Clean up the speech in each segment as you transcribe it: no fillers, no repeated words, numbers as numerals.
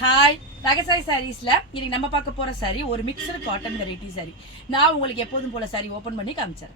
Hi ரகசாரி சாரீஸ்ல இன்னைக்கு நம்ம பார்க்க போற சாரி ஒரு மிக்சடு காட்டன் வெரைட்டி சாரி. நான் உங்களுக்கு எப்போதும் போல சாரி ஓபன் பண்ணி காமிச்சேன்.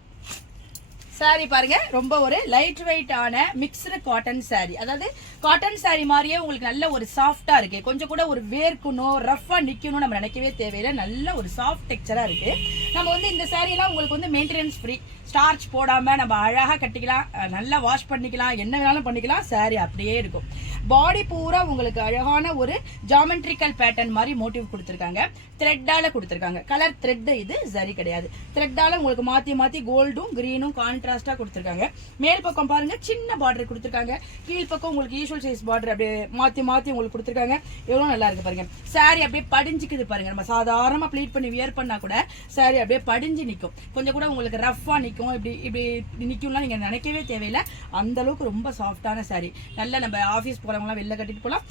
சாரி பாருங்க, ரொம்ப ஒரு லைட் வெயிட் ஆன மிக்சடு காட்டன் சாரி. அதாவது காட்டன் சாரி மாதிரியே உங்களுக்கு நல்ல ஒரு சாஃப்டா இருக்கு. கொஞ்சம் கூட ஒரு வேர்க்கணும் ரஃபா நிக்கணும் நம்ம நினைக்கவே தேவையில்லை. நல்ல ஒரு சாஃப்ட் டெக்ஸ்சரா இருக்கு. நம்ம வந்து இந்த சாரி எல்லாம் உங்களுக்கு வந்து மெயின்டெனன்ஸ் ஃப்ரீ, ஸ்டார்ச் போடாம நம்ம அழகா கட்டிக்கலாம், நல்லா வாஷ் பண்ணிக்கலாம், என்ன வேணாலும் பண்ணிக்கலாம். சாரி அப்படியே இருக்கும். பாடி பூரா உங்களுக்கு அழகான ஒரு ஜாமெட்ரிக்கல் பேட்டர்ன் மாதிரி மோட்டிவ் கொடுத்துருக்காங்க. த்ரெட்டால கொடுத்துருக்காங்க. கலர் த்ரெட், இது சரி கிடையாது. த்ரெட்டால உங்களுக்கு மாத்தி மாத்தி கோல்டும் கிரீனும் கான்ட்ராஸ்டா கொடுத்துருக்காங்க. மேல் பக்கம் பாருங்க சின்ன பார்டர் கொடுத்துருக்காங்க. கீழ் பக்கம் உங்களுக்கு யூஷுவல் சைஸ் பார்டர் அப்படியே மாத்தி மாத்தி உங்களுக்கு கொடுத்துருக்காங்க. எவ்வளவு நல்லா இருக்கு பாருங்க. சாரி அப்படியே படிஞ்சுக்குது பாருங்க. நம்ம சாதாரணமா ப்ளீட் பண்ணி வியர் பண்ணா கூட சாரி அப்படியே படிஞ்சு நிற்கும். கொஞ்சம் கூட உங்களுக்கு ரஃபா நிற்கும். இப்படி இப்படி நிற்கும்லாம் நீங்க நினைக்கவே தேவையில்லை. அந்த அளவுக்கு ரொம்ப சாஃப்டான சாரி. நல்லா நம்ம ஆஃபீஸ் போறவங்களாம் வெளில கட்டிட்டு போகலாம்.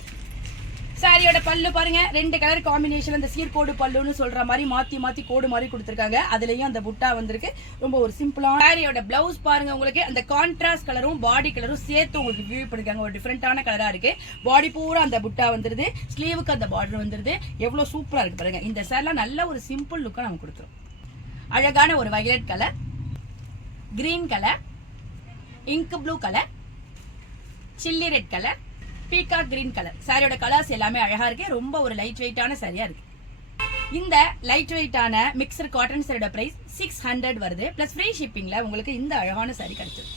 சாரியோட பல்லு பாருங்க, 2 கலர் காம்பினேஷன், அந்த சீர்கோடு பல்லுன்னு சொல்ற மாதிரி மாத்தி மாத்தி கோடு மாதிரி கொடுத்துருக்காங்க. அதுலயும் அந்த புட்டா வந்திருக்கு. ரொம்ப ஒரு சிம்பிளான சாரியோட பிளவுஸ் பாருங்க. உங்களுக்கு அந்த கான்ட்ராஸ்ட் கலரும் பாடி கலரும் சேர்த்து உங்களுக்கு வியூ பண்ணிருக்காங்க. ஒரு டிஃபரெண்டான கலரா இருக்கு. பாடி பூரா அந்த புட்டா வந்துருது, ஸ்லீவுக்கு அந்த பார்டர் வந்துருது. எவ்வளவு சூப்பரா இருக்கு பாருங்க. இந்த சாரில நல்ல ஒரு சிம்பிள் லுக்கா நம்ம கொடுத்துரும். அழகான ஒரு violet colour, green colour, ink blue colour, chilli red colour, peacock green colour. சாரியோட கலர்ஸ் எல்லாமே அழகா இருக்கு. ரொம்ப ஒரு லைட் வெயிட்டான சாரியா இருக்கு. இந்த லைட் வெயிட்டான மிக்சர் காட்டன் சாரியோட பிரைஸ் 600 வருது. பிளஸ் ஃப்ரீ ஷிப்பிங்ல உங்களுக்கு இந்த அழகான சாரி கிடைச்சது.